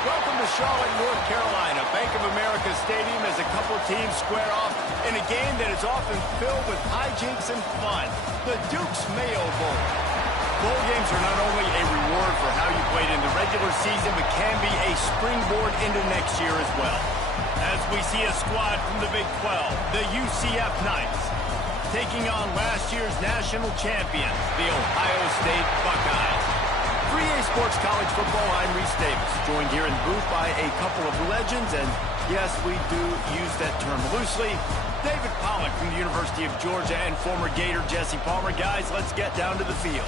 Welcome to Charlotte, North Carolina. Bank of America Stadium as a couple teams square off in a game that is often filled with hijinks and fun. The Duke's Mayo Bowl. Bowl games are not only a reward for how you played in the regular season, but can be a springboard into next year as well. As we see a squad from the Big 12, the UCF Knights, taking on last year's national champions, the Ohio State Buckeyes. 3A Sports College Football, I'm Reese Davis, joined here in the booth by a couple of legends, and yes, we do use that term loosely. David Pollack from the University of Georgia and former Gator Jesse Palmer. Guys, let's get down to the field.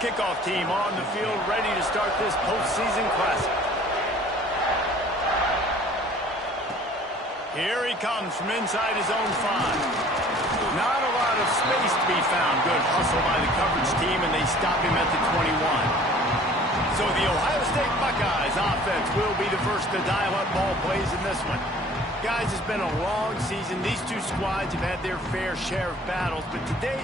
Kickoff team on the field, ready to start this postseason classic. Here he comes from inside his own 5. Not a lot of space to be found. Good hustle by the coverage team, and they stop him at the 21. So the Ohio State Buckeyes offense will be the first to dial up ball plays in this one. Guys, it's been a long season. These two squads have had their fair share of battles, but today,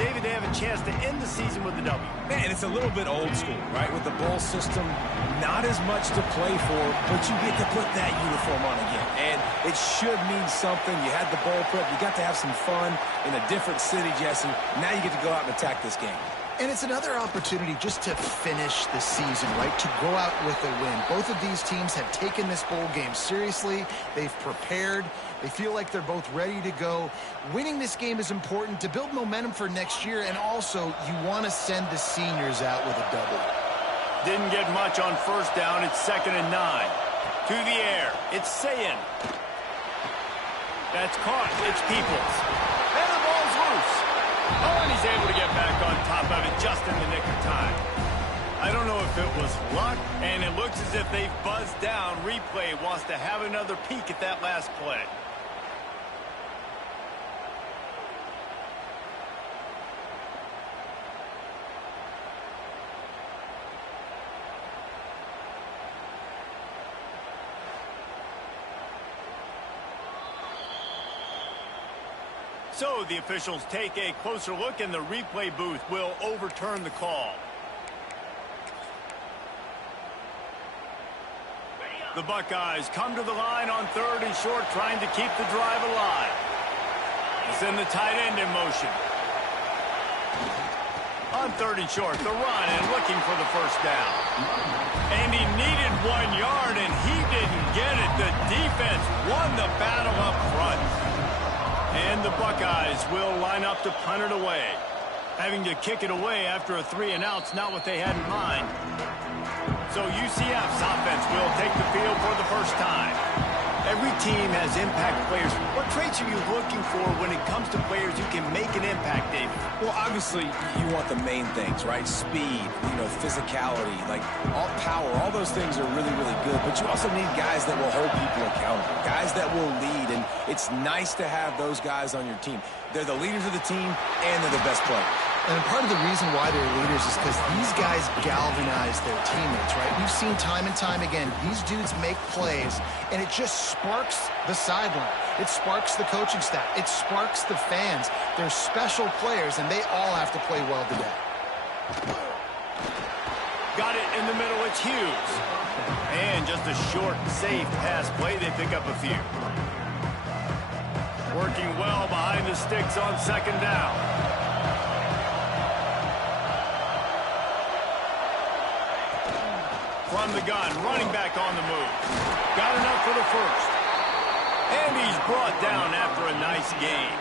David, they have a chance to end the season with a W. Man, it's a little bit old school, right? With the bowl system, not as much to play for, but you get to put that uniform on again. And it should mean something. You had the bowl prep. You got to have some fun in a different city, Jesse. Now you get to go out and attack this game. And it's another opportunity just to finish the season, right? To go out with a win. Both of these teams have taken this bowl game seriously. They've prepared. They feel like they're both ready to go. Winning this game is important to build momentum for next year, and also you want to send the seniors out with a double. Didn't get much on first down. It's 2nd and 9. To the air. It's Sayin. That's caught. It's Peoples. And the ball's loose. Oh, and he's able to get back on top of it just in the nick of time. I don't know if it was luck, and it looks as if they've buzzed down. Replay wants to have another peek at that last play. So the officials take a closer look, and the replay booth will overturn the call. The Buckeyes come to the line on 3rd and short, trying to keep the drive alive. It's in the tight end in motion. On 3rd and short, the run and looking for the first down. And he needed 1 yard, and he didn't get it. The defense won the battle up front. And the Buckeyes will line up to punt it away. Having to kick it away after a 3-and-out's not what they had in mind. So UCF's offense will take the field for the first time. Every team has impact players. What traits are you looking for when it comes to players who can make an impact, David? Well, obviously, you want the main things, right? Speed, physicality, like all power. All those things are really, really good. But you also need guys that will hold people accountable, guys that will lead. And it's nice to have those guys on your team. They're the leaders of the team, and they're the best players. And part of the reason why they're leaders is because these guys galvanize their teammates, right? We've seen time and time again, these dudes make plays, and it just sparks the sideline. It sparks the coaching staff. It sparks the fans. They're special players, and they all have to play well today. Got it in the middle. It's Hughes. And just a short, safe pass play. They pick up a few. Working well behind the sticks on 2nd down. From the gun, running back on the move. Got enough for the first. And he's brought down after a nice gain.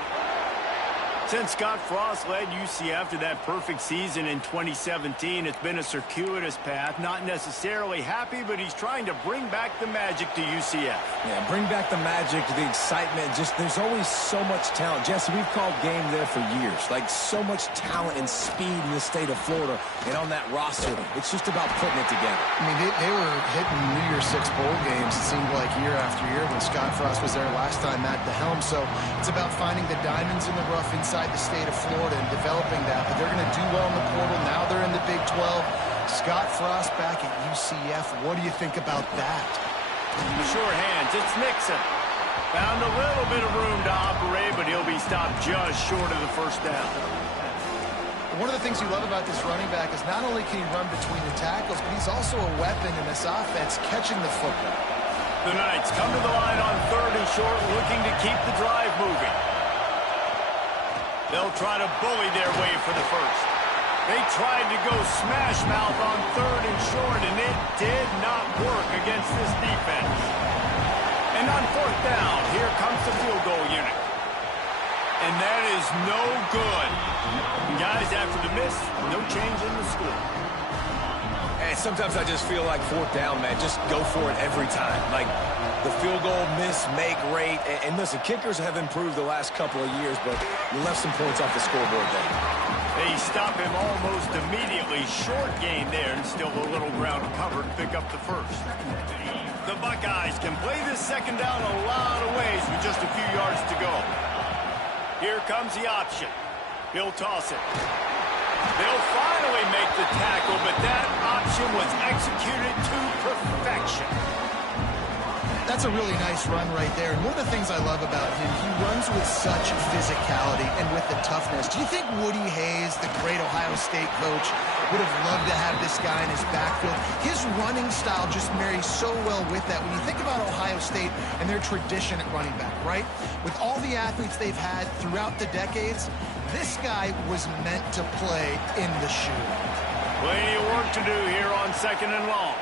Since Scott Frost led UCF to that perfect season in 2017, it's been a circuitous path. Not necessarily happy, but he's trying to bring back the magic to UCF. Yeah, bring back the magic, the excitement. Just there's always so much talent. Jesse, we've called game there for years. Like, so much talent and speed in the state of Florida. And on that roster, it's just about putting it together. I mean, they were hitting New Year's Six bowl games, it seemed like, year after year when Scott Frost was there last time at the helm. So it's about finding the diamonds in the rough inside the state of Florida and developing that. But they're going to do well in the portal. Now they're in the Big 12. Scott Frost back at UCF. What do you think about that? Sure hands. It's Nixon. Found a little bit of room to operate, but he'll be stopped just short of the first down. One of the things you love about this running back is not only can he run between the tackles, but he's also a weapon in this offense catching the football. The Knights come to the line on 3rd and short, looking to keep the drive moving. They'll try to bully their way for the first. They tried to go smash mouth on 3rd and short, and it did not work against this defense. And on 4th down, here comes the field goal unit. And that is no good. Guys, after the miss, no change in the score. And sometimes I just feel like 4th down, man, just go for it every time. Like, the field goal miss, make great. And listen, kickers have improved the last couple of years, but you left some points off the scoreboard there. They stop him almost immediately. Short gain there, and still a little ground to cover to pick up the first. The Buckeyes can play this 2nd down a lot of ways with just a few yards to go. Here comes the option. He'll toss it. They'll finally make the tackle, but that option was executed to perfection. That's a really nice run right there. And one of the things I love about him, he runs with such physicality and with the toughness. Do you think Woody Hayes, the great Ohio State coach, would have loved to have this guy in his backfield? His running style just marries so well with that. When you think about Ohio State and their tradition at running back, right? With all the athletes they've had throughout the decades, this guy was meant to play in the shoe. Plenty of work to do here on 2nd and long.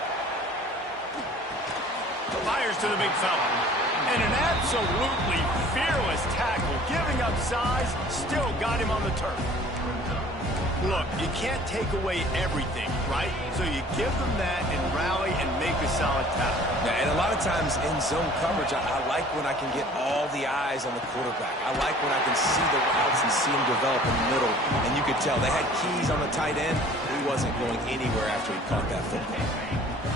Fires to the big fella. And an absolutely fearless tackle. Giving up size, still got him on the turf. Look, you can't take away everything, right? So you give them that and rally and make a solid tackle. Yeah, and a lot of times in zone coverage, I like when I can get all the eyes on the quarterback. I like when I can see the routes and see him develop in the middle. And you could tell they had keys on the tight end. He wasn't going anywhere after he caught that football.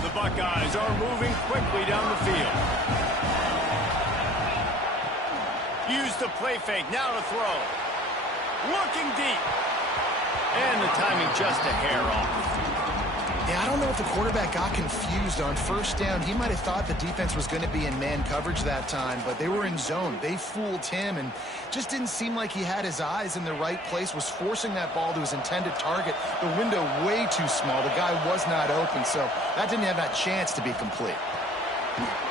The Buckeyes are moving quickly down the field. Use the play fake, now to throw. Looking deep. And the timing just a hair off. Yeah, I don't know if the quarterback got confused on 1st down. He might have thought the defense was going to be in man coverage that time, but they were in zone. They fooled him and just didn't seem like he had his eyes in the right place, was forcing that ball to his intended target. The window way too small. The guy was not open, so that didn't have that chance to be complete.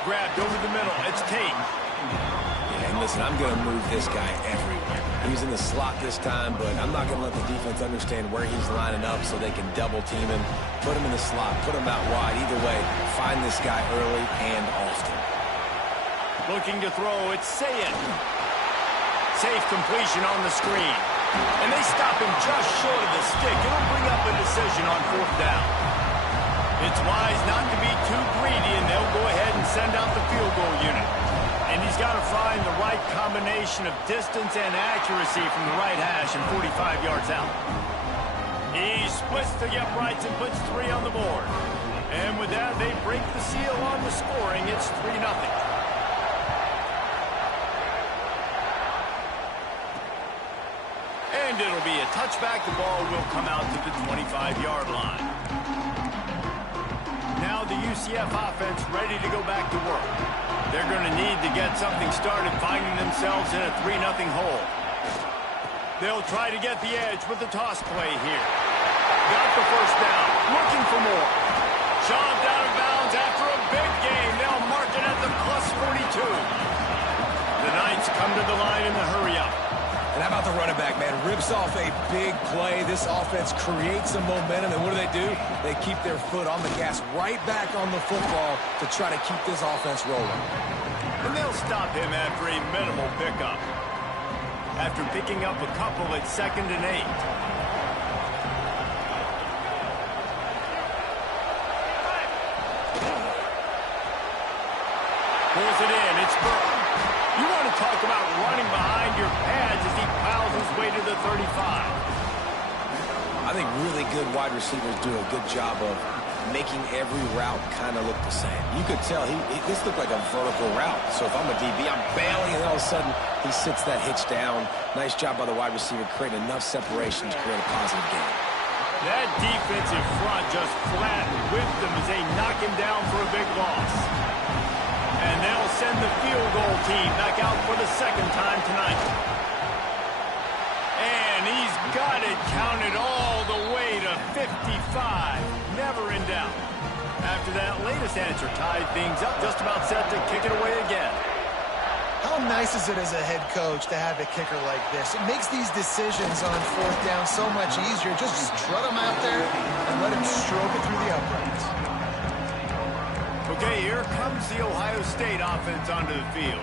Grabbed over the middle. It's Tate. Yeah, and listen, I'm going to move this guy everywhere. He's in the slot this time, but I'm not going to let the defense understand where he's lining up so they can double team him, put him in the slot, put him out wide. Either way, find this guy early and often. Looking to throw, it's Sayin. Safe completion on the screen. And they stop him just short of the stick. It'll bring up a decision on 4th down. It's wise not to be too greedy, and they'll go ahead and send out the field goal unit. And he's got to find the right combination of distance and accuracy from the right hash and 45 yards out. He splits the uprights and puts 3 on the board. And with that, they break the seal on the scoring. It's 3-0. And it'll be a touchback. The ball will come out to the 25-yard line. Now the UCF offense ready to go back to work. They're going to need to get something started, finding themselves in a 3-0 hole. They'll try to get the edge with the toss play here. Got the first down, looking for more. Shoved out of bounds after a big gain. They'll mark it at the +42. The Knights come to the line in the hurry-up. And how about the running back, man? Rips off a big play. This offense creates some momentum, and what do? They keep their foot on the gas, right back on the football to try to keep this offense rolling. And they'll stop him after a minimal pickup. after picking up a couple at 2nd and 8. Pulls it in. It's Burke. You want to talk about running behind your pads as he piles his way to the 35. I think really good wide receivers do a good job of making every route kind of look the same. You could tell this looked like a vertical route. So if I'm a DB, I'm bailing, and all of a sudden he sits that hitch down. Nice job by the wide receiver creating enough separation to create a positive gain. That defensive front just flat whipped him as they knock him down for a big loss. And they'll send the field goal team back out for the 2nd time tonight. And he's got it counted all the way to 55. Never in doubt. After that latest answer tied things up, just about set to kick it away again. How nice is it as a head coach to have a kicker like this? It makes these decisions on 4th down so much easier. Just strut him out there and let him stroke it through the uprights. Okay, here comes the Ohio State offense onto the field.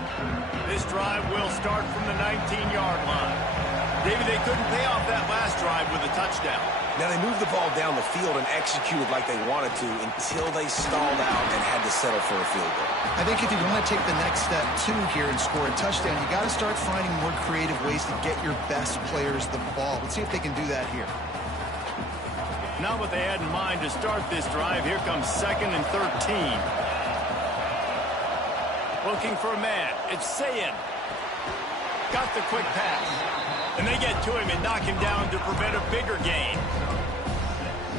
This drive will start from the 19-yard line. Maybe they couldn't pay off that last drive with a touchdown. Now they moved the ball down the field and executed like they wanted to until they stalled out and had to settle for a field goal. I think if you want to take the next step, too, here and score a touchdown, you got to start finding more creative ways to get your best players the ball. Let's see if they can do that here. Not what they had in mind to start this drive. Here comes 2nd and 13. Looking for a man. It's Sayin. Got the quick pass. And they get to him and knock him down to prevent a bigger gain.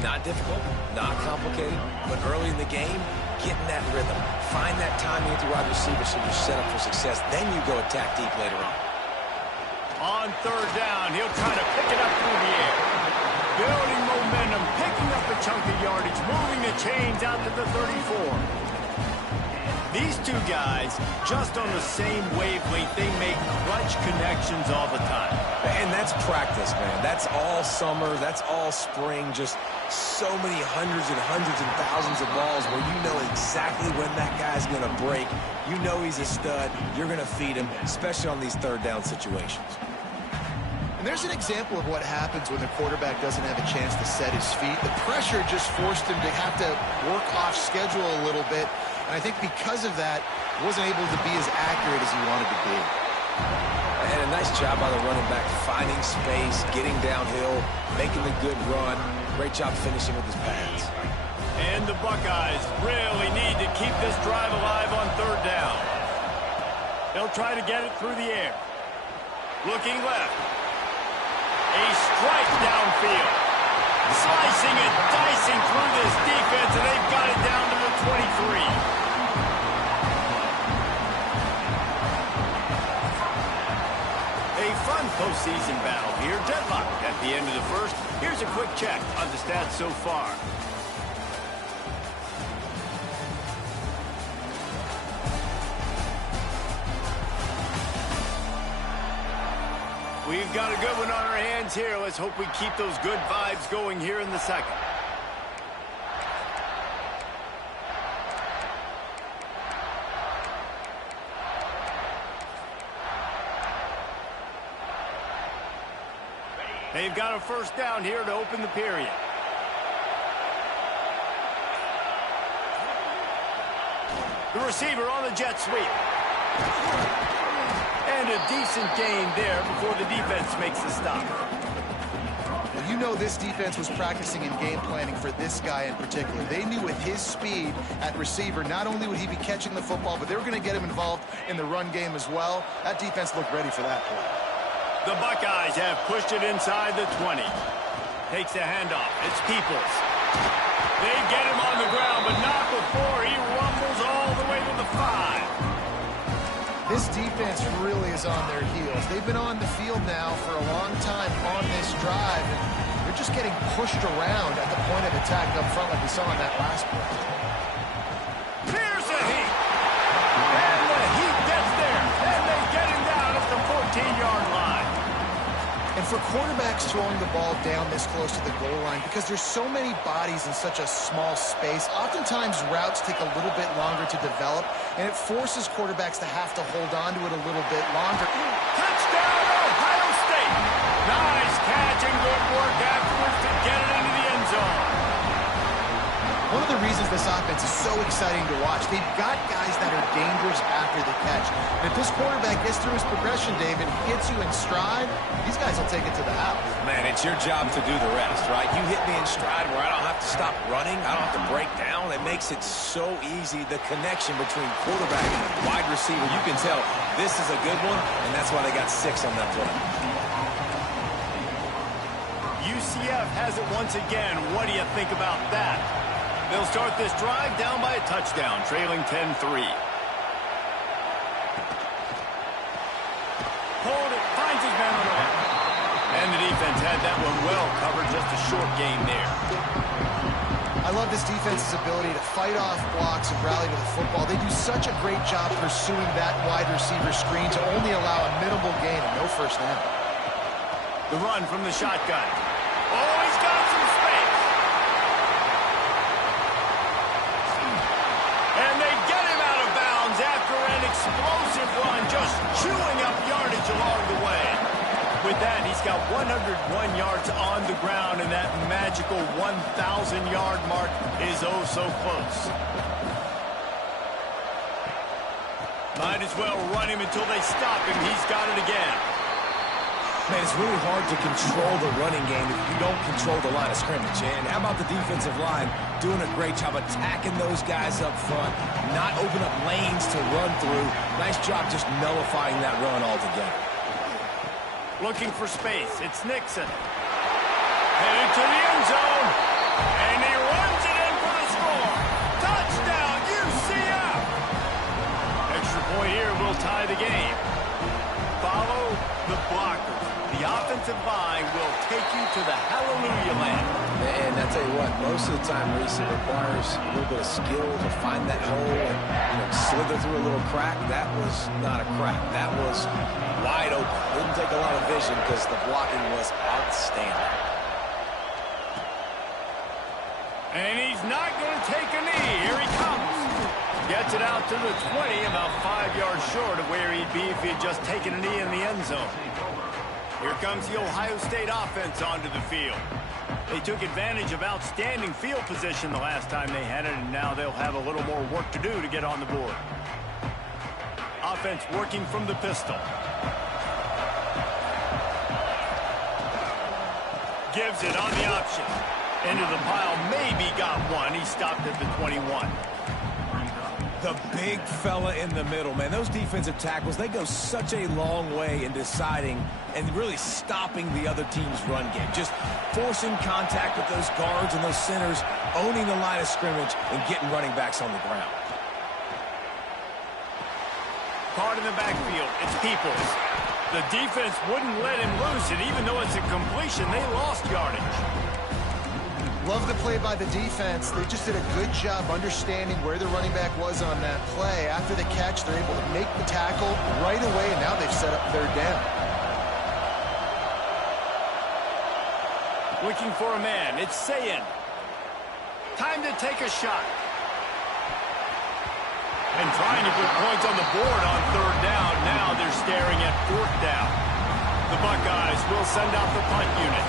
Not difficult, not complicated, but early in the game, getting that rhythm. Find that timing with your wide receiver so you're set up for success. Then you go attack deep later on. On 3rd down, he'll try to pick it up through the air. Building momentum, picking up a chunk of yardage, moving the chains out to the 34. These two guys, just on the same wavelength, they make clutch connections all the time. And that's practice, man. That's all summer. That's all spring. Just so many hundreds and thousands of balls where you know exactly when that guy's going to break. You know he's a stud. You're going to feed him, especially on these 3rd down situations. And there's an example of what happens when the quarterback doesn't have a chance to set his feet. The pressure just forced him to have to work off schedule a little bit. And I think because of that, he wasn't able to be as accurate as he wanted to be. And a nice job by the running back, finding space, getting downhill, making the good run. Great job finishing with his pads. And the Buckeyes really need to keep this drive alive on 3rd down. They'll try to get it through the air. Looking left. A strike downfield. Slicing and dicing through this defense, and they've got it down to the 23. Fun postseason battle here. Deadlock at the end of the 1st. Here's a quick check on the stats so far. We've got a good one on our hands here. Let's hope we keep those good vibes going here in the 2nd. They've got a 1st down here to open the period. The receiver on the jet sweep. And a decent gain there before the defense makes the stop. Well, you know this defense was practicing and game planning for this guy in particular. They knew with his speed at receiver, not only would he be catching the football, but they were going to get him involved in the run game as well. That defense looked ready for that play. The Buckeyes have pushed it inside the 20. Takes the handoff. It's Peoples. They get him on the ground, but not before he rumbles all the way to the 5. This defense really is on their heels. They've been on the field now for a long time on this drive, and they're just getting pushed around at the point of attack up front like we saw in that last play. Here's the heat. And the heat gets there. And they get him down at the 14-yard line. And for quarterbacks throwing the ball down this close to the goal line, because there's so many bodies in such a small space, oftentimes routes take a little bit longer to develop, and it forces quarterbacks to have to hold on to it a little bit longer. Touchdown, Ohio State. Nice catch and good work afterwards to get it into the end zone. One of the reasons this offense is so exciting to watch, they've got guys that are dangerous after the catch. And if this quarterback gets through his progression, David, gets you in stride, these guys will take it to the house. Man, it's your job to do the rest, right? You hit me in stride where I don't have to stop running. I don't have to break down. It makes it so easy. The connection between quarterback and wide receiver, you can tell this is a good one, and that's why they got 6 on that play. UCF has it once again. What do you think about that? They'll start this drive down by a touchdown, trailing 10-3. Hold it, finds his man on the way. And the defense had that one well covered, just a short gain there. I love this defense's ability to fight off blocks and rally to the football. They do such a great job pursuing that wide receiver screen to only allow a minimal gain and no first down. The run from the shotgun. Oh, he's got some space. And they get him out of bounds after an explosive run, just chewing up yardage along the way. With that, he's got 101 yards on the ground, and that magical 1,000-yard mark is oh so close. Might as well run him until they stop him. He's got it again. Man, it's really hard to control the running game if you don't control the line of scrimmage. And how about the defensive line doing a great job attacking those guys up front, not open up lanes to run through. Nice job just nullifying that run altogether. Looking for space. It's Nixon. Headed to the end zone. And he runs it in for the score. Touchdown, UCF! Extra point here will tie the game. Follow the blockers. The offensive line will take you to the hallelujah land. And I tell you what, most of the time, Reese, it requires a little bit of skill to find that hole and slither through a little crack. That was not a crack. That was wide open. Didn't take a lot of vision because the blocking was outstanding. And he's not going to take a knee. Here he comes. Gets it out to the 20, about 5 yards short of where he'd be if he had just taken a knee in the end zone. Here comes the Ohio State offense onto the field. They took advantage of outstanding field position the last time they had it, and now they'll have a little more work to do to get on the board. Offense working from the pistol. Gives it on the option. Into the pile, maybe got one. He stopped at the 21. The big fella in the middle, man. Those defensive tackles, they go such a long way in deciding and really stopping the other team's run game. Just forcing contact with those guards and those centers, owning the line of scrimmage, and getting running backs on the ground. Caught in the backfield. It's Peoples. The defense wouldn't let him loose, and even though it's a completion, they lost yardage. Love the play by the defense. They just did a good job understanding where the running back was on that play. After the catch, they're able to make the tackle right away, and now they've set up third down. Looking for a man. It's Sayin. Time to take a shot. And trying to put points on the board on third down. Now they're staring at fourth down. The Buckeyes will send out the punt unit.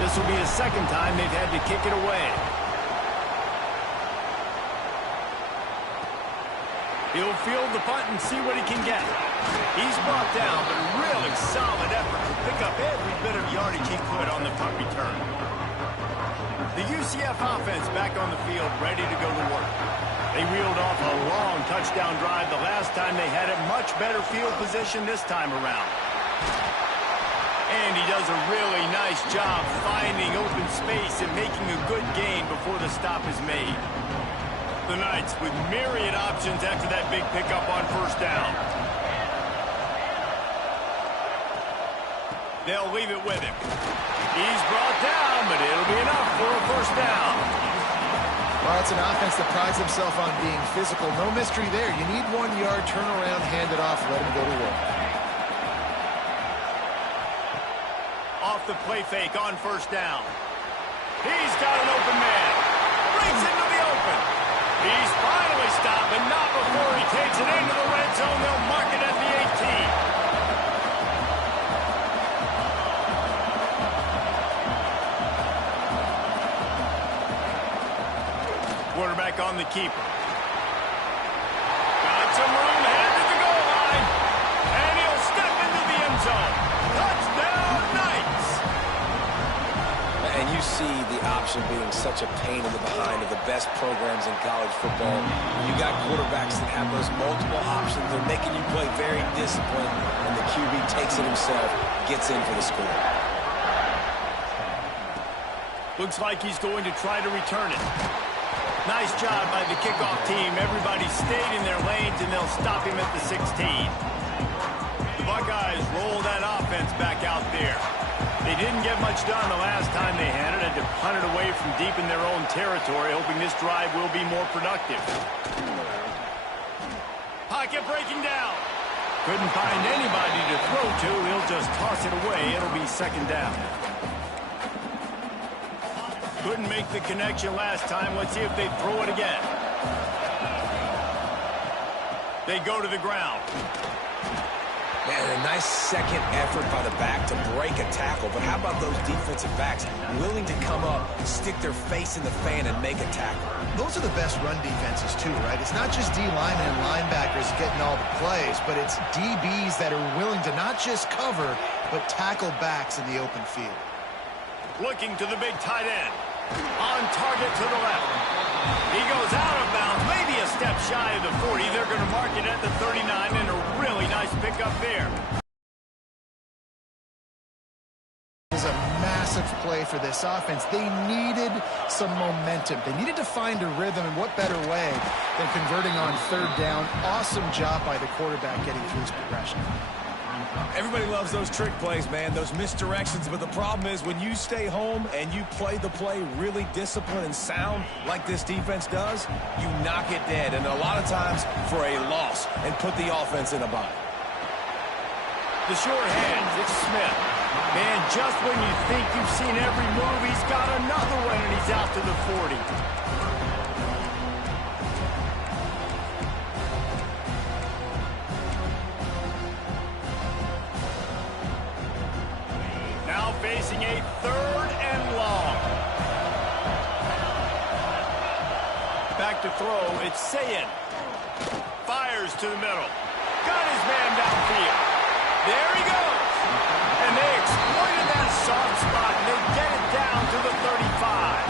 This will be the second time they've had to kick it away. He'll field the punt and see what he can get. He's brought down, but a really solid effort to pick up every bit of yardage he could on the punt return. The UCF offense back on the field, ready to go to work. They reeled off a long touchdown drive the last time they had it. Much better field position this time around. And he does a really nice job finding open space and making a good gain before the stop is made. The Knights with myriad options after that big pickup on first down. They'll leave it with him. He's brought down, but it'll be enough for a first down. Well, it's an offense that prides himself on being physical. No mystery there. You need 1 yard, turn around, hand it off, let him go to work. Off the play fake on first down. He's got an open man. Brings into the open. He's finally stopped, but not before he takes it into the red zone. They'll mark it at the 18. on the keeper. Got some room headed to the goal line. And he'll step into the end zone. Touchdown, Knights! And you see the option being such a pain in the behind of the best programs in college football. You got quarterbacks that have those multiple options. They're making you play very disciplined, and the QB takes it himself, gets in for the score. Looks like he's going to try to return it. Nice job by the kickoff team. Everybody stayed in their lanes, and they'll stop him at the 16. The Buckeyes roll that offense back out there. They didn't get much done the last time they had it. Had to punt it away from deep in their own territory, hoping this drive will be more productive. Pocket breaking down. Couldn't find anybody to throw to. He'll just toss it away. It'll be second down. Couldn't make the connection last time. Let's see if they throw it again. They go to the ground. Man, a nice second effort by the back to break a tackle. But how about those defensive backs willing to come up, stick their face in the fan, and make a tackle? Those are the best run defenses, too, right? It's not just D linemen and linebackers getting all the plays, but it's DBs that are willing to not just cover, but tackle backs in the open field. Looking to the big tight end. On target to the left. He goes out of bounds, maybe a step shy of the 40. They're going to mark it at the 39, and a really nice pickup there. This is a massive play for this offense. They needed some momentum. They needed to find a rhythm, and what better way than converting on third down. Awesome job by the quarterback getting through his progression. Everybody loves those trick plays, man, those misdirections, but the problem is when you stay home and you play the play really disciplined and sound like this defense does, you knock it dead, and a lot of times for a loss, and put the offense in a bind. The short hands, it's Smith. Man, just when you think you've seen every move, he's got another one, and he's out to the 40. Facing a third and long. Back to throw, it's Sayin. Fires to the middle. Got his man downfield. There he goes. And they exploited that soft spot, and they get it down to the 35.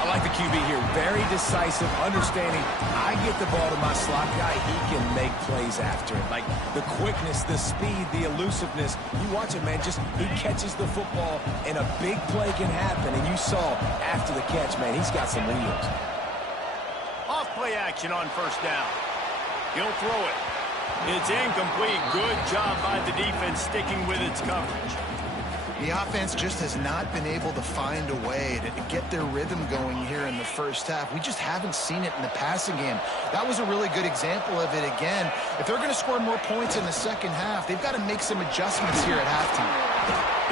I like the QB here. Very decisive, understanding I get the ball to my slot guy, he can make plays after it. Like the quickness, the speed, the elusiveness. You watch it, man, just he catches the football and a big play can happen. And you saw after the catch, man, he's got some wheels. Off play action on first down. He'll throw it. It's incomplete. Good job by the defense sticking with its coverage. The offense just has not been able to find a way to get their rhythm going here in the first half. We just haven't seen it in the passing game. That was a really good example of it again. If they're going to score more points in the second half, they've got to make some adjustments here at halftime.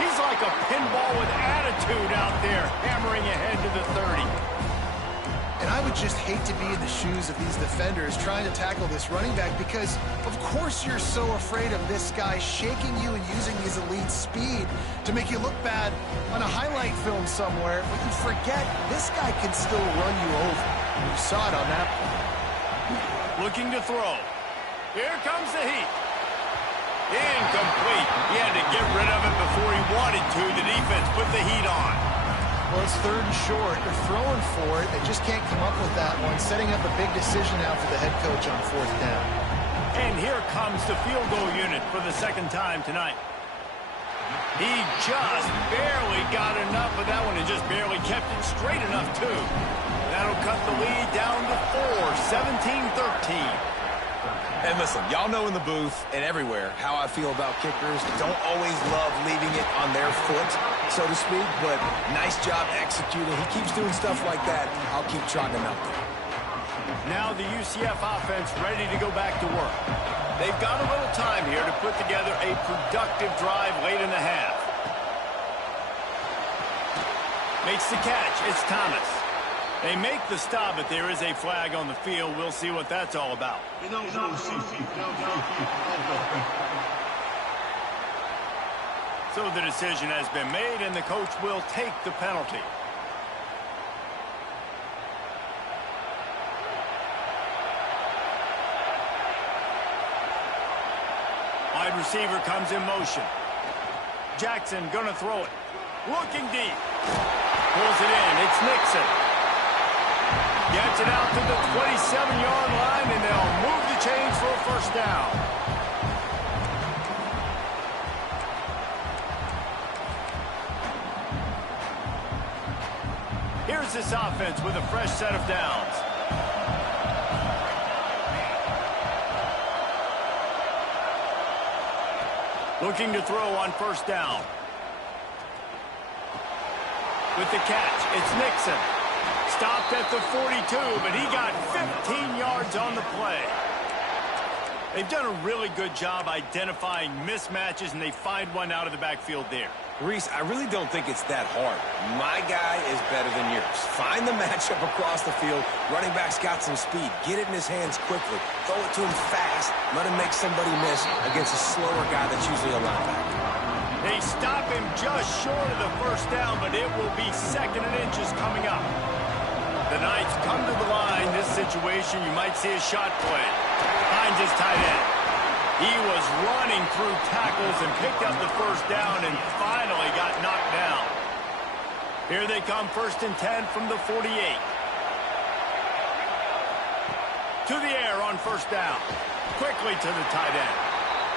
He's like a pinball with attitude out there, hammering ahead to the 30. And I would just hate to be in the shoes of these defenders trying to tackle this running back because, of course, you're so afraid of this guy shaking you and using his elite speed to make you look bad on a highlight film somewhere. But you forget, this guy can still run you over. We saw it on that play. Looking to throw. Here comes the heat. Incomplete. He had to get rid of it before he wanted to. The defense put the heat on. Well, it's third and short. They're throwing for it. They just can't come up with that one. Setting up a big decision now for the head coach on fourth down. And here comes the field goal unit for the second time tonight. He just barely got enough of that one and just barely kept it straight enough, too. That'll cut the lead down to 4, 17-13. And listen, y'all know in the booth and everywhere how I feel about kickers. Don't always love leaving it on their foot, so to speak, but nice job executing. He keeps doing stuff like that. I'll keep trotting out there. Now the UCF offense ready to go back to work. They've got a little time here to put together a productive drive late in the half. Makes the catch. It's Thomas. They make the stop, but there is a flag on the field. We'll see what that's all about. So the decision has been made, and the coach will take the penalty. Wide receiver comes in motion. Jackson gonna throw it. Looking deep. Pulls it in. It's Nixon. Gets it out to the 27-yard line, and they'll move the chains for a first down. Here's this offense with a fresh set of downs. Looking to throw on first down. With the catch, it's Nixon. Stopped at the 42, but he got 15 yards on the play. They've done a really good job identifying mismatches, and they find one out of the backfield there. Reese, I really don't think it's that hard. My guy is better than yours. Find the matchup across the field. Running back's got some speed. Get it in his hands quickly. Throw it to him fast. Let him make somebody miss against a slower guy that's usually a linebacker. They stop him just short of the first down, but it will be second and inches coming up. The Knights come to the line. This situation, you might see a shot play. Finds his tight end. He was running through tackles and picked up the first down and finally got knocked down. Here they come, 1st and 10 from the 48. To the air on first down. Quickly to the tight end.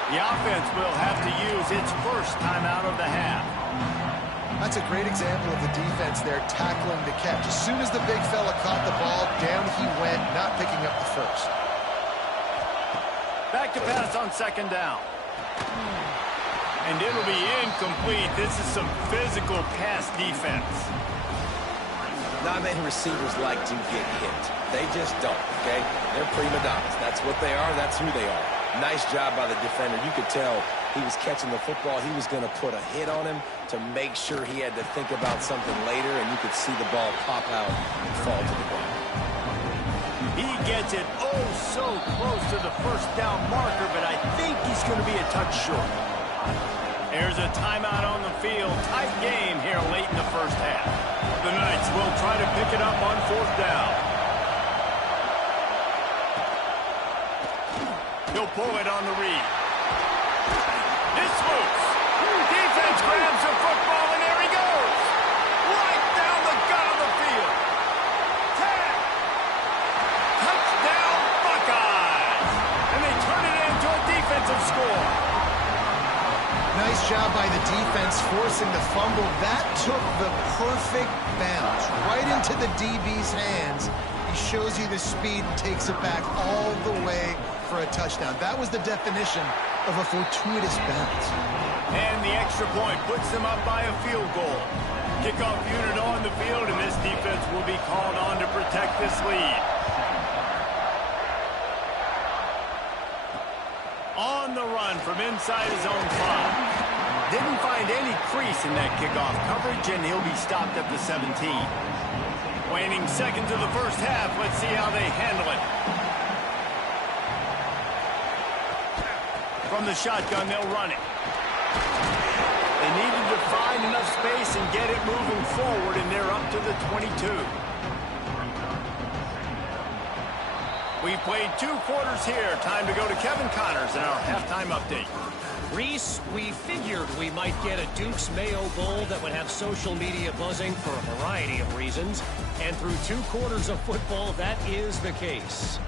The offense will have to use its first timeout of the half. That's a great example of the defense there tackling the catch. As soon as the big fella caught the ball, down he went, not picking up the first. Back to pass on second down. And it'll be incomplete. This is some physical pass defense. Not many receivers like to get hit. They just don't, okay? They're prima donnas. That's what they are. That's who they are. Nice job by the defender. You could tell he was catching the football. He was going to put a hit on him to make sure he had to think about something later, and you could see the ball pop out and fall to the ground. He gets it oh so close to the first down marker, but I think he's going to be a touch short. There's a timeout on the field. Tight game here late in the first half. The Knights will try to pick it up on fourth down. He'll pull it on the read. It's loose. Defense grabs the football, and there he goes. Right down the gut of the field. Tag. Touchdown, Buckeyes. And they turn it into a defensive score. Nice job by the defense forcing the fumble. That took the perfect bounce right into the DB's hands. He shows you the speed and takes it back all the way for a touchdown. That was the definition of a fortuitous bounce. And the extra point puts them up by a field goal. Kickoff unit on the field, and this defense will be called on to protect this lead. On the run from inside his own 5. Didn't find any crease in that kickoff coverage, and he'll be stopped at the 17. Waning seconds of the first half. Let's see how they handle it. From the shotgun, they'll run it. They needed to find enough space and get it moving forward, and they're up to the 22. We've played 2 quarters here. Time to go to Kevin Connors in our halftime update. Reese, we figured we might get a Duke's Mayo Bowl that would have social media buzzing for a variety of reasons. And through 2 quarters of football, that is the case.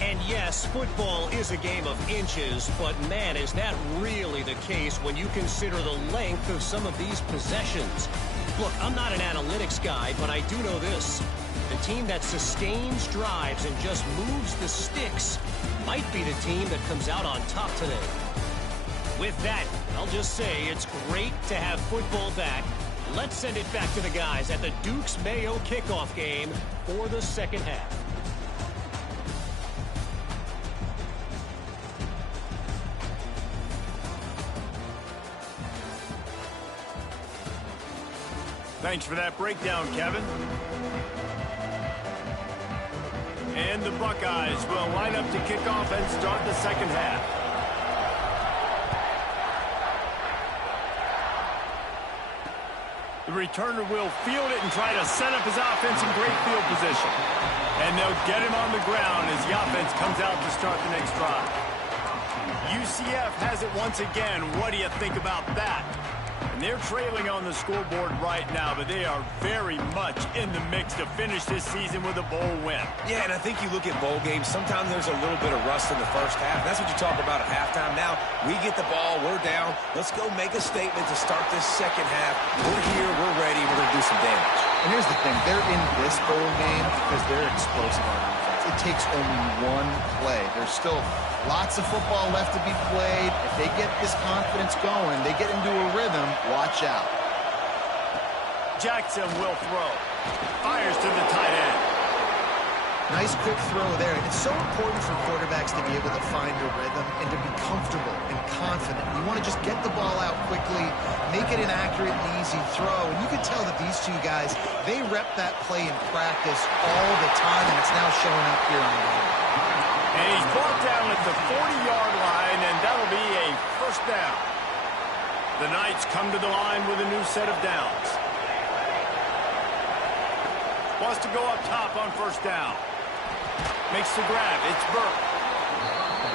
And yes, football is a game of inches, but man, is that really the case when you consider the length of some of these possessions. Look, I'm not an analytics guy, but I do know this. The team that sustains drives and just moves the sticks might be the team that comes out on top today. With that, I'll just say it's great to have football back. Let's send it back to the guys at the Duke's Mayo kickoff game for the second half. Thanks for that breakdown, Kevin. And the Buckeyes will line up to kick off and start the second half. The returner will field it and try to set up his offense in great field position. And they'll get him on the ground as the offense comes out to start the next drive. UCF has it once again. What do you think about that? And they're trailing on the scoreboard right now, but they are very much in the mix to finish this season with a bowl win. Yeah, and I think you look at bowl games, sometimes there's a little bit of rust in the first half. That's what you talk about at halftime. Now, we get the ball, we're down. Let's go make a statement to start this second half. We're here, we're ready, we're going to do some damage. And here's the thing, they're in this bowl game because they're explosive on offense. It takes only one play. There's still lots of football left to be played. If they get this confidence going, they get into a rhythm, watch out. Jackson will throw. Fires to the tight end. Nice quick throw there. It's so important for quarterbacks to be able to find a rhythm and to be comfortable and confident. You want to just get the ball out quickly, make it an accurate and easy throw. And you can tell that these two guys, they rep that play in practice all the time, and it's now showing up here on the game. And he's brought down at the 40-yard line, and that'll be a first down. The Knights come to the line with a new set of downs. Wants to go up top on first down. Makes the grab. It's Burke.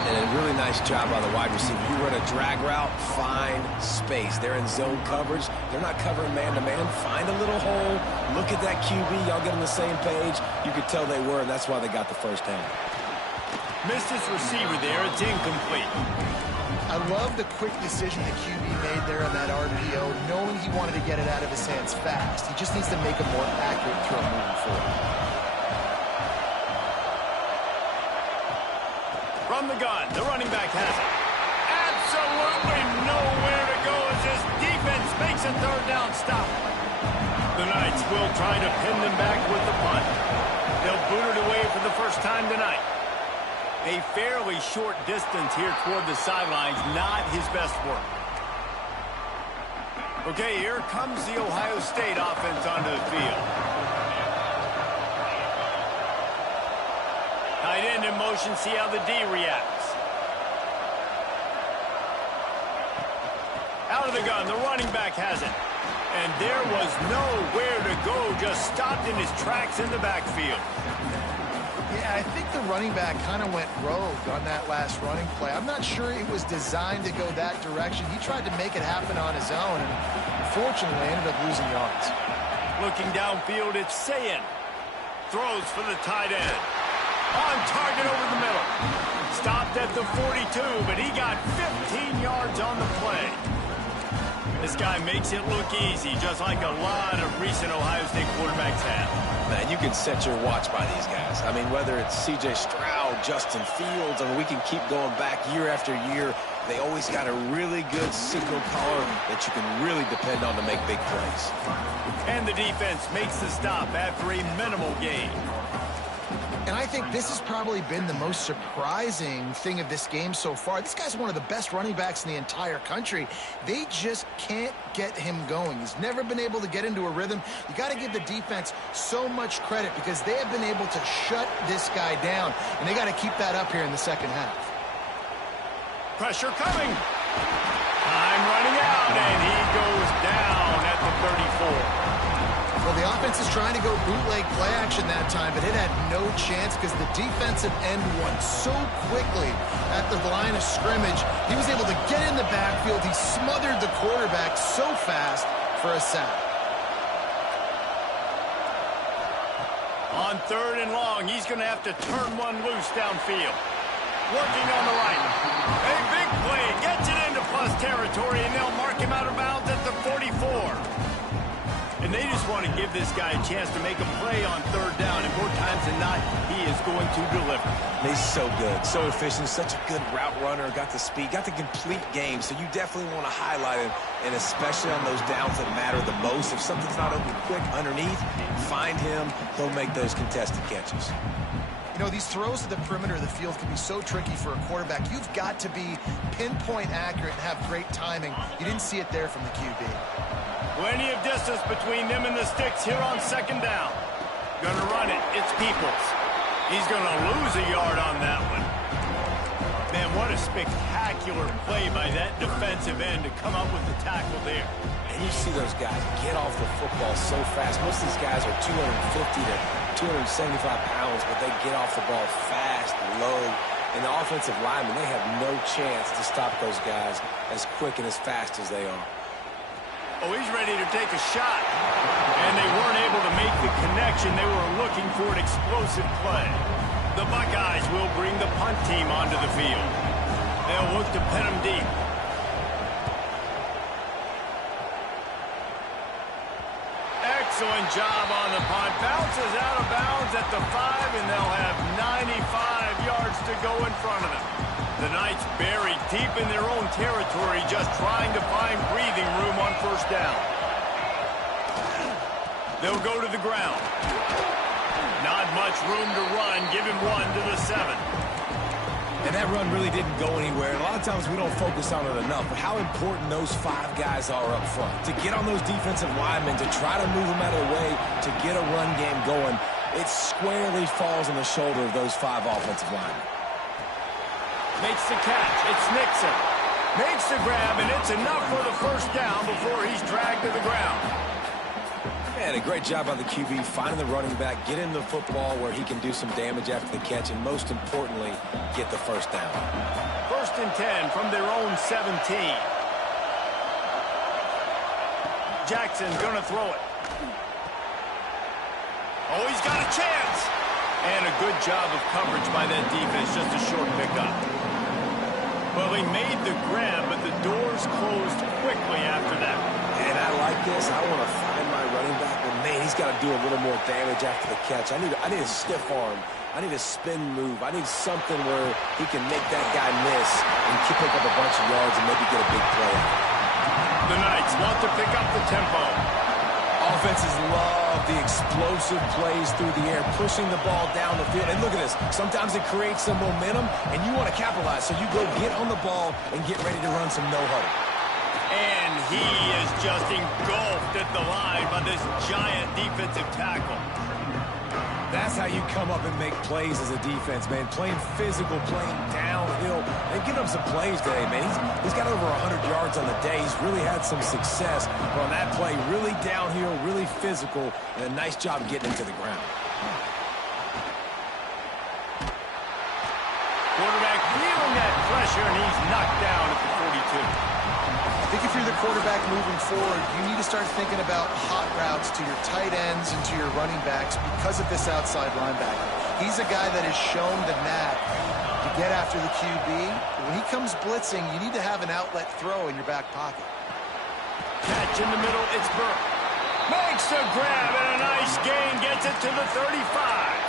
And a really nice job by the wide receiver. You run a drag route, find space. They're in zone coverage. They're not covering man-to-man. Find a little hole. Look at that QB. Y'all get on the same page. You could tell they were, and that's why they got the first down. Missed his receiver there. It's incomplete. I love the quick decision the QB made there on that RPO, knowing he wanted to get it out of his hands fast. He just needs to make a more accurate throw moving forward. From the gun, the running back has it. Absolutely nowhere to go as this defense makes a third down stop. The Knights will try to pin them back with the punt. They'll boot it away for the first time tonight. A fairly short distance here toward the sidelines, not his best work. Okay, here comes the Ohio State offense onto the field. Tight end in motion, see how the D reacts. Out of the gun, the running back has it. And there was nowhere to go, just stopped in his tracks in the backfield. Yeah, I think the running back kind of went rogue on that last running play. I'm not sure it was designed to go that direction. He tried to make it happen on his own, and unfortunately ended up losing yards. Looking downfield, it's Sayin. Throws for the tight end. On target over the middle. Stopped at the 42, but he got 15 yards on the play. This guy makes it look easy, just like a lot of recent Ohio State quarterbacks have. Man, you can set your watch by these guys. I mean, whether it's C.J. Stroud, Justin Fields, I mean, we can keep going back year after year. They always got a really good signal caller that you can really depend on to make big plays. And the defense makes the stop after a minimal gain. And I think this has probably been the most surprising thing of this game so far. This guy's one of the best running backs in the entire country. They just can't get him going. He's never been able to get into a rhythm. You got to give the defense so much credit because they have been able to shut this guy down, and they got to keep that up here in the second half. Pressure coming. Time running out, and he goes down at the 34. Well, the offense is trying to go bootleg play action that time, but it had no chance because the defensive end won so quickly at the line of scrimmage. He was able to get in the backfield. He smothered the quarterback so fast for a sack. On third and long, he's going to have to turn one loose downfield. Working on the right. A big play. Gets it into plus territory, and they'll mark him out of bounds at the 44. And they just want to give this guy a chance to make a play on third down. And more times than not, he is going to deliver. He's so good, so efficient, such a good route runner, got the speed, got the complete game. So you definitely want to highlight him, and especially on those downs that matter the most. If something's not open quick underneath, find him. He'll make those contested catches. You know, these throws to the perimeter of the field can be so tricky for a quarterback. You've got to be pinpoint accurate and have great timing. You didn't see it there from the QB. Plenty of distance between them and the sticks here on second down. Gonna run it. It's Peoples. He's gonna lose a yard on that one. Man, what a spectacular play by that defensive end to come up with the tackle there. And you see those guys get off the football so fast. Most of these guys are 250 to 275 pounds, but they get off the ball fast, low, And the offensive linemen, they have no chance to stop those guys as quick and as fast as they are. Oh, he's ready to take a shot. And they weren't able to make the connection. They were looking for an explosive play. The Buckeyes will bring the punt team onto the field. They'll look to pin them deep. Excellent job on the punt. Bounces out of bounds at the 5, and they'll have 95 yards to go in front of them. The Knights buried deep in their own territory, just trying to find breathing room on first down. They'll go to the ground. Not much room to run. Give him 1 to the 7. And that run really didn't go anywhere. And a lot of times we don't focus on it enough, but how important those 5 guys are up front. To get on those defensive linemen, to try to move them out of the way, to get a run game going, it squarely falls on the shoulder of those 5 offensive linemen. Makes the catch. It's Nixon. Makes the grab, and it's enough for the first down before he's dragged to the ground. And a great job by the QB finding the running back, getting the football where he can do some damage after the catch, and most importantly, get the first down. 1st and 10 from their own 17. Jackson's going to throw it. Oh, he's got a chance. And a good job of coverage by that defense, just a short pickup. Well, he made the grab, but the doors closed quickly after that. And I like this. I want to find my running back, but man, he's got to do a little more damage after the catch. I need a stiff arm. I need a spin move. I need something where he can make that guy miss and pick up a bunch of yards and maybe get a big play. The Knights want to pick up the tempo. Offenses love the explosive plays through the air, pushing the ball down the field. And look at this. Sometimes it creates some momentum, and you want to capitalize. So you go get on the ball and get ready to run some no-huddle. And he is just engulfed at the line by this giant defensive tackle. That's how you come up and make plays as a defense, man. Playing physical, playing downhill. They've given him some plays today, man. He's got over 100 yards on the day. He's really had some success. But on that play, really downhill, really physical, and a nice job getting him to the ground. Quarterback feeling that pressure, and he's knocked down at the 42. I think if you're the quarterback moving forward, you need to start thinking about hot routes to your tight ends and to your running backs because of this outside linebacker. He's a guy that has shown the knack to get after the QB. When he comes blitzing, you need to have an outlet throw in your back pocket. Catch in the middle, it's Burke. Makes a grab and a nice gain, gets it to the 35.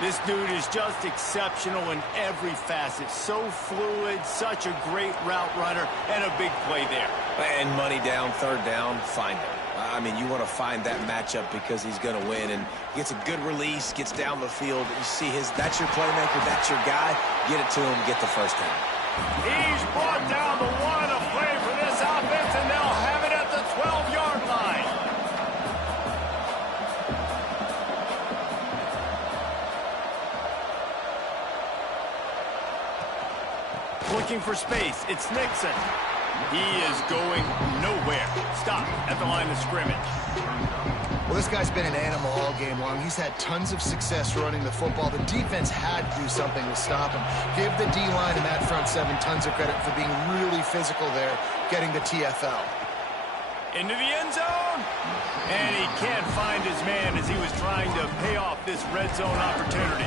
This dude is just exceptional in every facet. So fluid, such a great route runner, and a big play there. And money down, 3rd down, find him. I mean, you want to find that matchup because he's going to win. And gets a good release, gets down the field. You see that's your playmaker, that's your guy. Get it to him, get the first down. He's brought down the 1 of play for this offense, and they'll have it at the 12-yard line. Looking for space. It's Nixon. He is going nowhere. Stop at the line of scrimmage. Well, this guy's been an animal all game long. He's had tons of success running the football. The defense had to do something to stop him. Give the D-line and that front 7 tons of credit for being really physical there, getting the TFL. Into the end zone. And he can't find his man as he was trying to pay off this red zone opportunity.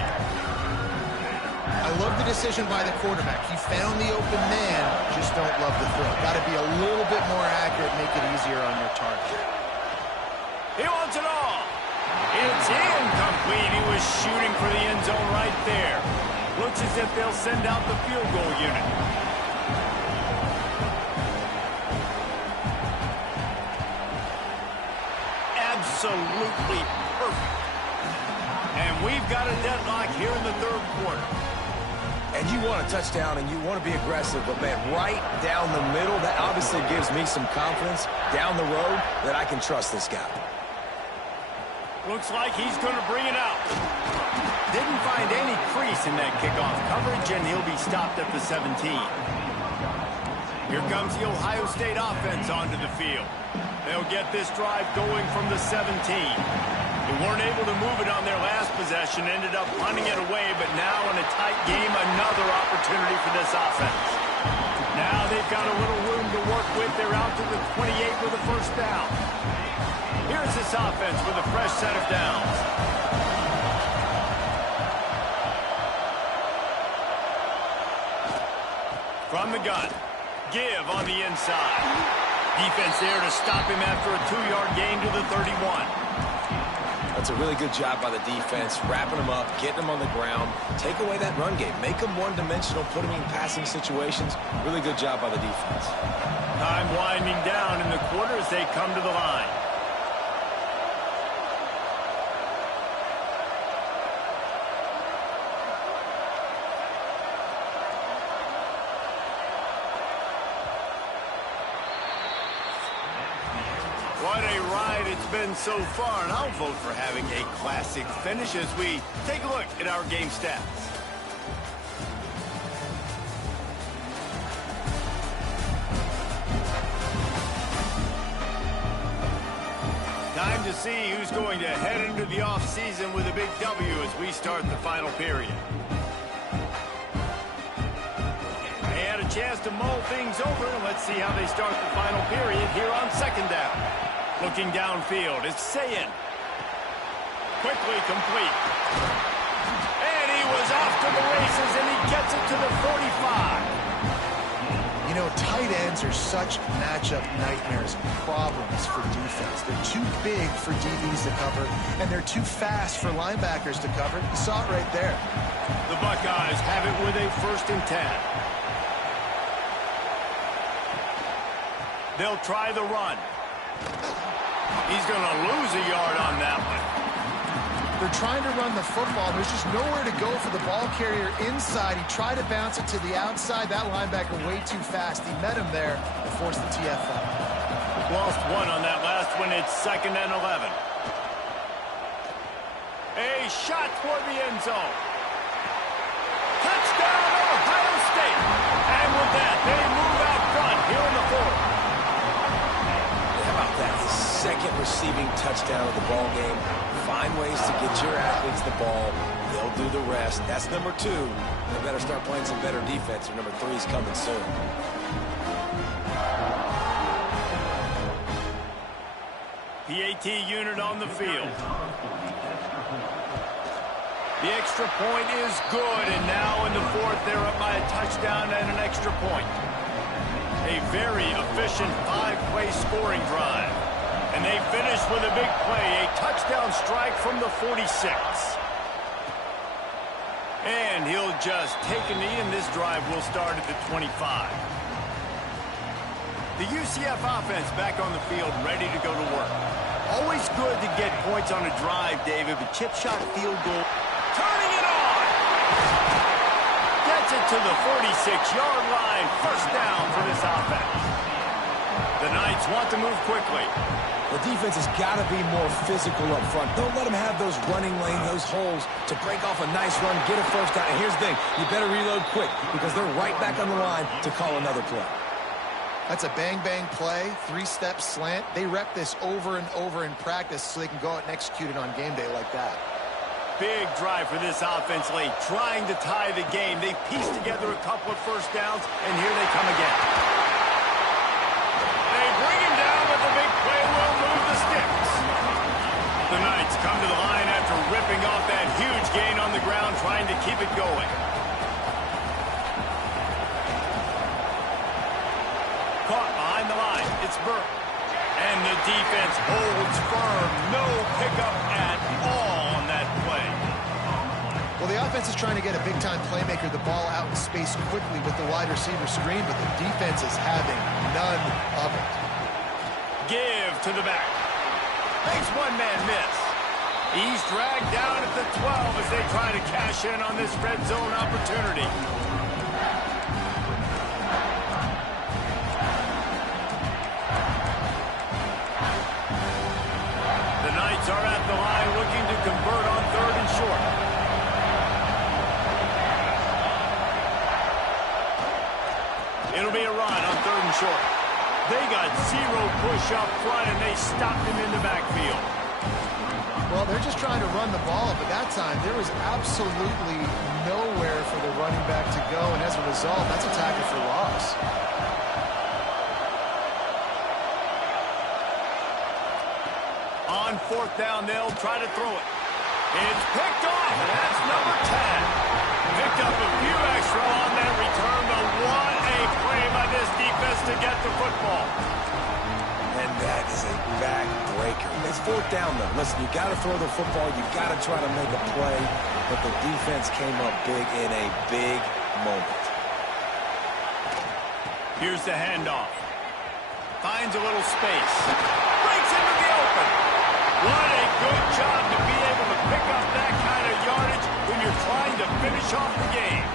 I love the decision by the quarterback. He found the open man, just don't love the throw. Got to be a little bit more accurate, make it easier on your target. He wants it all. It's incomplete. He was shooting for the end zone right there. Looks as if they'll send out the field goal unit. Absolutely perfect. And we've got a deadlock here in the 3rd quarter. And you want a touchdown and you want to be aggressive, but man, right down the middle, that obviously gives me some confidence down the road that I can trust this guy. Looks like he's going to bring it out. Didn't find any crease in that kickoff coverage, and he'll be stopped at the 17. Here comes the Ohio State offense onto the field. They'll get this drive going from the 17. They weren't able to move it on their last possession, ended up punting it away, but now in a tight game, another opportunity for this offense. Now they've got a little room to work with. They're out to the 28 with a first down. Here's this offense with a fresh set of downs. From the gun, give on the inside. Defense there to stop him after a 2-yard gain to the 31. That's a really good job by the defense, wrapping them up, getting them on the ground, take away that run game, make them one-dimensional, put them in passing situations. Really good job by the defense. Time winding down in the quarter as they come to the line. What a ride it's been so far, and I'll vote for having a classic finish as we take a look at our game stats. Time to see who's going to head into the offseason with a big W as we start the final period. They had a chance to mull things over. Let's see how they start the final period here on second down. Looking downfield, it's Sayin. Quickly complete. And he was off to the races, and he gets it to the 45. You know, tight ends are such matchup nightmares and problems for defense. They're too big for DBs to cover, and they're too fast for linebackers to cover. You saw it right there. The Buckeyes have it with a 1st and 10. They'll try the run. He's going to lose a yard on that one. They're trying to run the football. There's just nowhere to go for the ball carrier inside. He tried to bounce it to the outside. That linebacker way too fast. He met him there and forced the TFL. Lost one on that last one. It's 2nd and 11. A shot toward the end zone. Touchdown, Ohio State. And with that, they move out front here in the 4th. How about that? His 2nd receiving touchdown of the ball game. Find ways to get your athletes the ball. They'll do the rest. That's number 2. They better start playing some better defense, or number 3's coming soon. PAT unit on the field. The extra point is good, and now in the 4th, they're up by a touchdown and an extra point. A very efficient 5-play scoring drive. And they finish with a big play, a touchdown strike from the 46. And he'll just take a knee, and this drive will start at the 25. The UCF offense back on the field, ready to go to work. Always good to get points on a drive, David, but chip shot field goal. Turning it on! Gets it to the 46-yard line. First down for this offense. The Knights want to move quickly. The defense has got to be more physical up front. Don't let them have those running lane, those holes to break off a nice run, get a first down. And here's the thing, you better reload quick because they're right back on the line to call another play. That's a bang-bang play, 3-step slant. They rep this over and over in practice so they can go out and execute it on game day like that. Big drive for this offense late, trying to tie the game. They pieced together a couple of first downs, and here they come again. They bring him down, but the big play will move the sticks. The Knights come to the line after ripping off that huge gain on the ground, trying to keep it going. Caught behind the line. It's Burke. And the defense holds firm. No pickup at all on that play. Well, the offense is trying to get a big-time playmaker the ball out in space quickly with the wide receiver screen, but the defense is having none of it. Give to the back. Makes one man miss. He's dragged down at the 12 as they try to cash in on this red zone opportunity. The Knights are at the line looking to convert on 3rd and short. It'll be a run on 3rd and short. They got 0 push up front, and they stopped him in the backfield. Well, they're just trying to run the ball, but that time there was absolutely nowhere for the running back to go, and as a result, that's a tackle for loss. On fourth down, they'll try to throw it. It's picked off, and that's number 10. Picked up a few extra on that return, but what a play by this defense to get the football. And that is a back-breaker. It's fourth down, though. Listen, you got to throw the football. You got to try to make a play, but the defense came up big in a big moment. Here's the handoff. Finds a little space. Breaks into the open. What a good job to be able to pick up that kind of yardage when you're trying to finish off the game.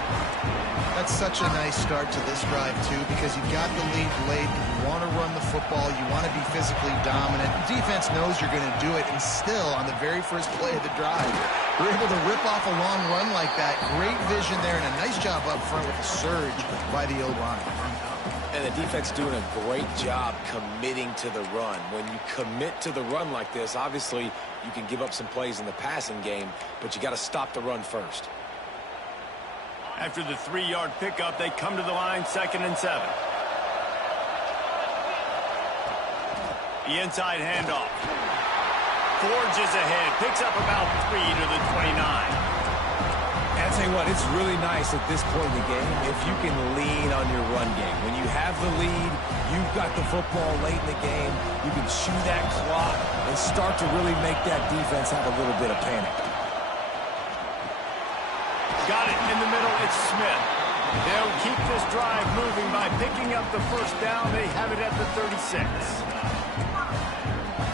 That's such a nice start to this drive, too, because you've got the lead late. You want to run the football. You want to be physically dominant. The defense knows you're going to do it, and still, on the very first play of the drive, we're able to rip off a long run like that. Great vision there, and a nice job up front with a surge by the O-line. And the defense doing a great job committing to the run. When you commit to the run like this, obviously, you can give up some plays in the passing game, but you got to stop the run first. After the 3-yard pickup, they come to the line, 2nd and 7. The inside handoff. Forges ahead, picks up about 3 to the 29. And I'll tell you what, it's really nice at this point in the game if you can lean on your run game. When you have the lead, you've got the football late in the game, you can chew that clock and start to really make that defense have a little bit of panic. Got it in the middle, it's Smith. They'll keep this drive moving by picking up the first down. They have it at the 36.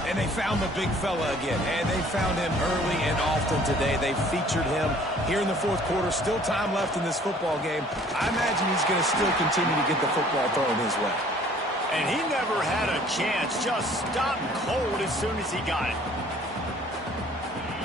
And they found the big fella again, and they found him early and often today. They featured him here in the fourth quarter. Still time left in this football game. I imagine he's going to still continue to get the football thrown his way. And he never had a chance, just stopped cold as soon as he got it.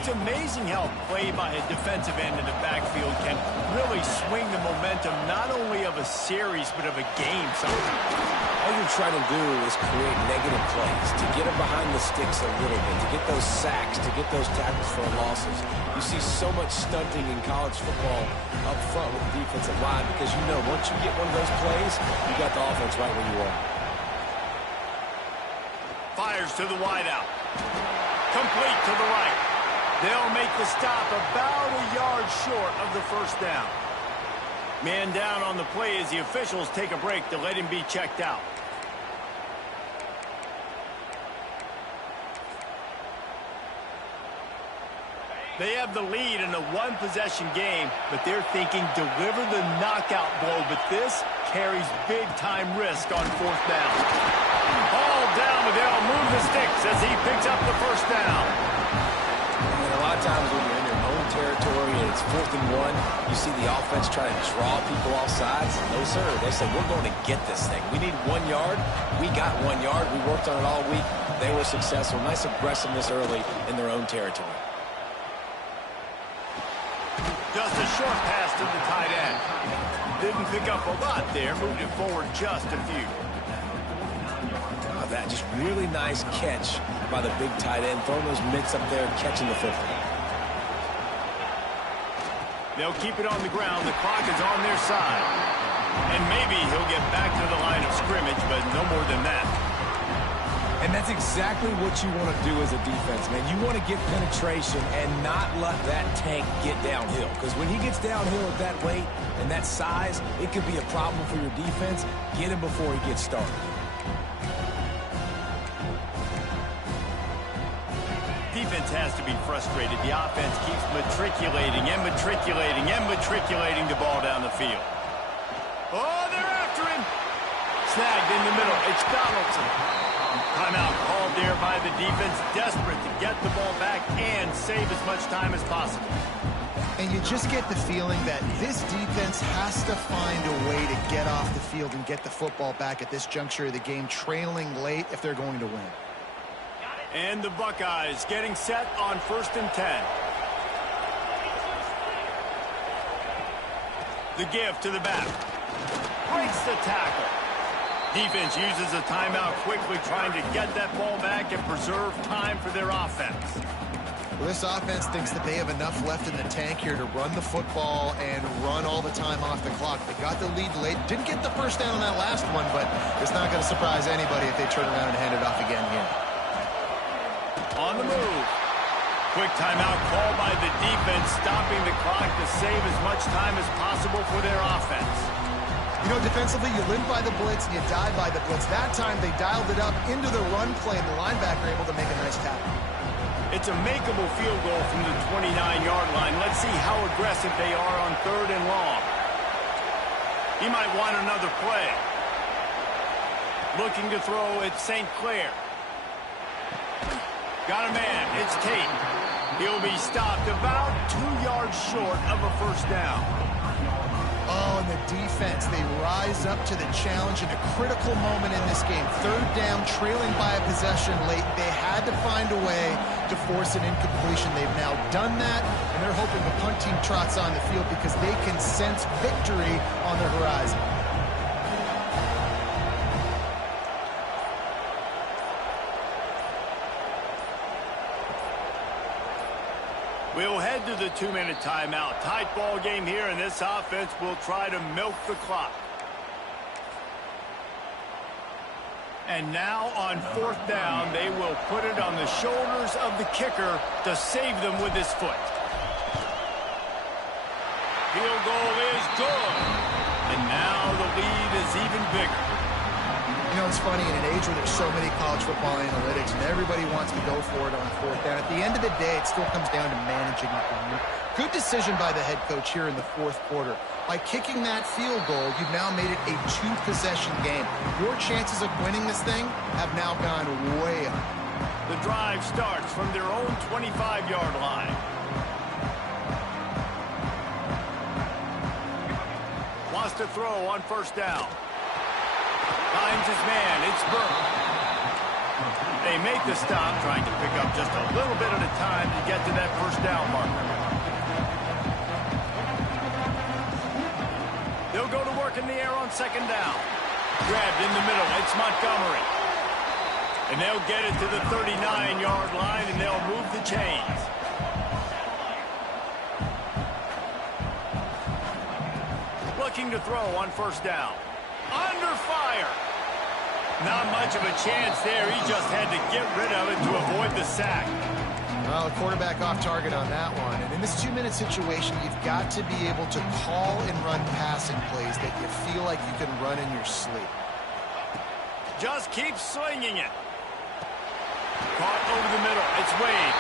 It's amazing how a play by a defensive end in the backfield can really swing the momentum not only of a series but of a game sometimes. All you're trying to do is create negative plays, to get them behind the sticks a little bit, to get those sacks, to get those tackles for losses. You see so much stunting in college football up front with the defensive line because you know once you get one of those plays, you got the offense right where you are. Fires to the wideout. Complete to the right. They'll make the stop about a yard short of the first down. Man down on the play as the officials take a break to let him be checked out. They have the lead in a one-possession game, but they're thinking deliver the knockout blow, but this carries big-time risk on fourth down. All down, but they'll move the sticks as he picks up the first down. And a lot of times when you're in your own territory and it's 4th and 1, you see the offense try to draw people off sides. No, sir. They said, we're going to get this thing. We need 1 yard. We got 1 yard. We worked on it all week. They were successful. Nice aggressiveness early in their own territory. Just a short pass to the tight end. Didn't pick up a lot there. Moved it forward just a few. That just really nice catch by the big tight end, throwing those mitts up there and catching the football. They'll keep it on the ground. The clock is on their side. And maybe he'll get back to the line of scrimmage, but no more than that. And that's exactly what you want to do as a defense, man. You want to get penetration and not let that tank get downhill. Because when he gets downhill at that weight and that size, it could be a problem for your defense. Get him before he gets started. Defense has to be frustrated. The offense keeps matriculating and matriculating and matriculating the ball down the field. Oh, they're after him. Snagged in the middle. It's Donaldson. Timeout called there by the defense, desperate to get the ball back and save as much time as possible. And you just get the feeling that this defense has to find a way to get off the field and get the football back at this juncture of the game, trailing late if they're going to win. And the Buckeyes getting set on 1st and 10. The give to the back. Breaks the tackle. Defense uses a timeout quickly, trying to get that ball back and preserve time for their offense. Well, this offense thinks that they have enough left in the tank here to run the football and run all the time off the clock. They got the lead late. Didn't get the first down on that last one, but it's not going to surprise anybody if they turn around and hand it off again here. On the move. Quick timeout call by the defense, stopping the clock to save as much time as possible for their offense. You know, defensively, you live by the blitz and you die by the blitz. That time, they dialed it up into the run play, and the linebacker able to make a nice tackle. It's a makeable field goal from the 29-yard line. Let's see how aggressive they are on 3rd and long. He might want another play. Looking to throw at St. Clair. Got a man. It's Tate. He'll be stopped about 2 yards short of a first down. Oh, and the defense, they rise up to the challenge in a critical moment in this game. 3rd down, trailing by a possession late. They had to find a way to force an incompletion. They've now done that, and they're hoping the punt team trots on the field because they can sense victory on the horizon. We'll head to the 2-minute timeout. Tight ball game here, and this offense will try to milk the clock. And now on 4th down, they will put it on the shoulders of the kicker to save them with his foot. Field goal is good. And now the lead is even bigger. You know, it's funny, in an age where there's so many college football analytics and everybody wants to go for it on 4th down, at the end of the day, it still comes down to managing the game. Good decision by the head coach here in the 4th quarter. By kicking that field goal, you've now made it a 2-possession game. Your chances of winning this thing have now gone way up. The drive starts from their own 25-yard line. Wants to throw on 1st down. Finds his man. It's Burke. They make the stop, trying to pick up just a little bit at a time to get to that 1st down marker. They'll go to work in the air on 2nd down. Grabbed in the middle. It's Montgomery. And they'll get it to the 39-yard line, and they'll move the chains. Looking to throw on 1st down. Under fire. Not much of a chance there. He just had to get rid of it to avoid the sack. Well, the quarterback off target on that one. And in this 2-minute situation, you've got to be able to call and run passing plays that you feel like you can run in your sleep. Just keep swinging it. Caught over the middle. It's Wade.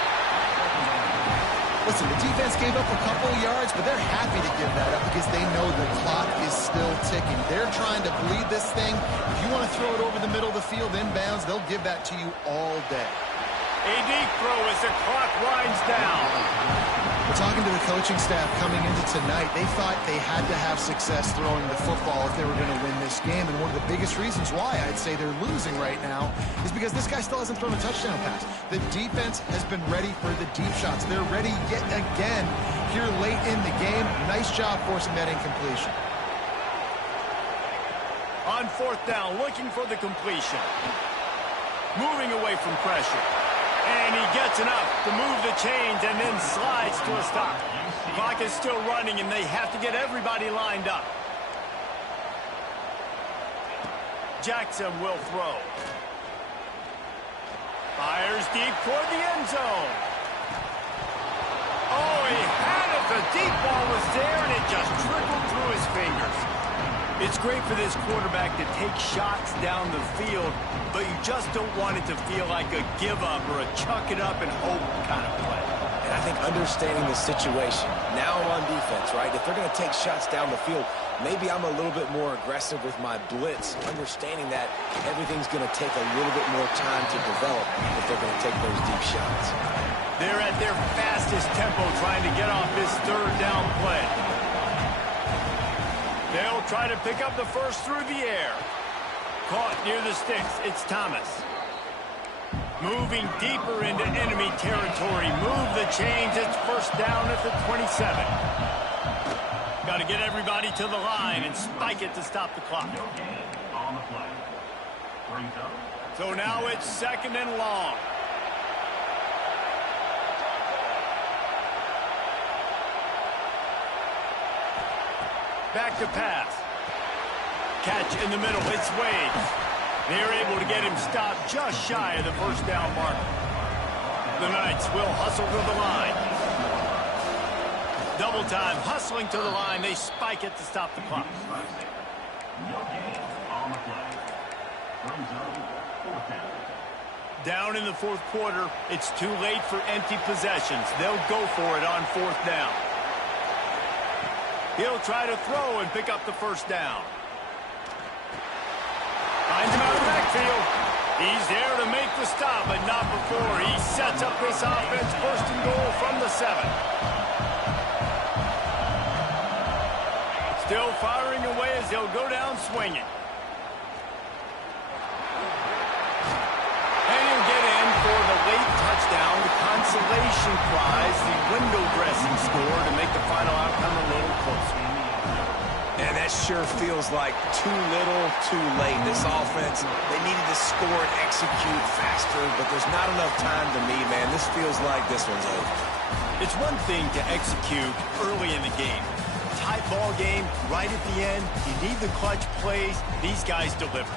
Listen, the defense gave up a couple of yards, but they're happy to give that up because they know the clock is still ticking. They're trying to bleed this thing. If you want to throw it over the middle of the field inbounds, they'll give that to you all day. A deep throw as the clock winds down. We're talking to the coaching staff coming into tonight. They thought they had to have success throwing the football if they were going to win this game. And one of the biggest reasons why I'd say they're losing right now is because this guy still hasn't thrown a touchdown pass. The defense has been ready for the deep shots. They're ready yet again here late in the game. Nice job forcing that incompletion. On 4th down, looking for the completion. Moving away from pressure. And he gets enough to move the chains and then slides to a stop. Clock is still running, and they have to get everybody lined up. Jackson will throw. Fires deep toward the end zone. Oh, he had it. The deep ball was there, and it just trickled through his fingers. It's great for this quarterback to take shots down the field, but you just don't want it to feel like a give-up or a chuck-it-up and hope kind of play. And I think understanding the situation, now I'm on defense, right? If they're going to take shots down the field, maybe I'm a little bit more aggressive with my blitz, understanding that everything's going to take a little bit more time to develop if they're going to take those deep shots. They're at their fastest tempo trying to get off this 3rd down play. They'll try to pick up the first through the air. Caught near the sticks. It's Thomas. Moving deeper into enemy territory. Move the chains. It's 1st down at the 27. Got to get everybody to the line and spike it to stop the clock. So now it's 2nd and long. Back to pass. Catch in the middle. It's Wade. They're able to get him stopped just shy of the first down mark. The Knights will hustle to the line. Double time, hustling to the line. They spike it to stop the clock. Down in the 4th quarter, it's too late for empty possessions. They'll go for it on 4th down. He'll try to throw and pick up the first down. Finds him out of the backfield. He's there to make the stop, but not before he sets up this offense. 1st and goal from the 7. Still firing away as they'll go down swinging. And he'll get in for the late touchdown, the consolation prize, the window dressing score to make the final outcome a little closer. And that sure feels like too little, too late. This offense, they needed to score and execute faster, but there's not enough time to me, man. This feels like this one's over. It's one thing to execute early in the game. Tight ball game, right at the end. You need the clutch plays. These guys deliver.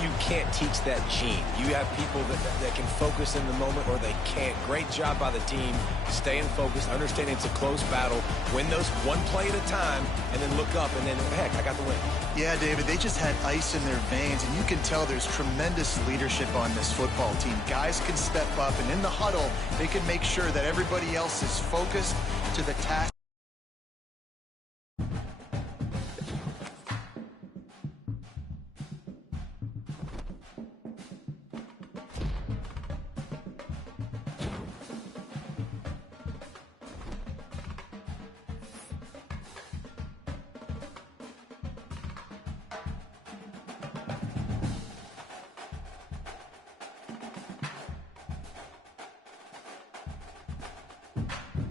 You can't teach that gene. You have people that can focus in the moment or they can't. Great job by the team, staying focused, understanding it's a close battle, win those one play at a time, and then look up, and then, heck, I got the win. Yeah, David, they just had ice in their veins, and you can tell there's tremendous leadership on this football team. Guys can step up, and in the huddle, they can make sure that everybody else is focused to the task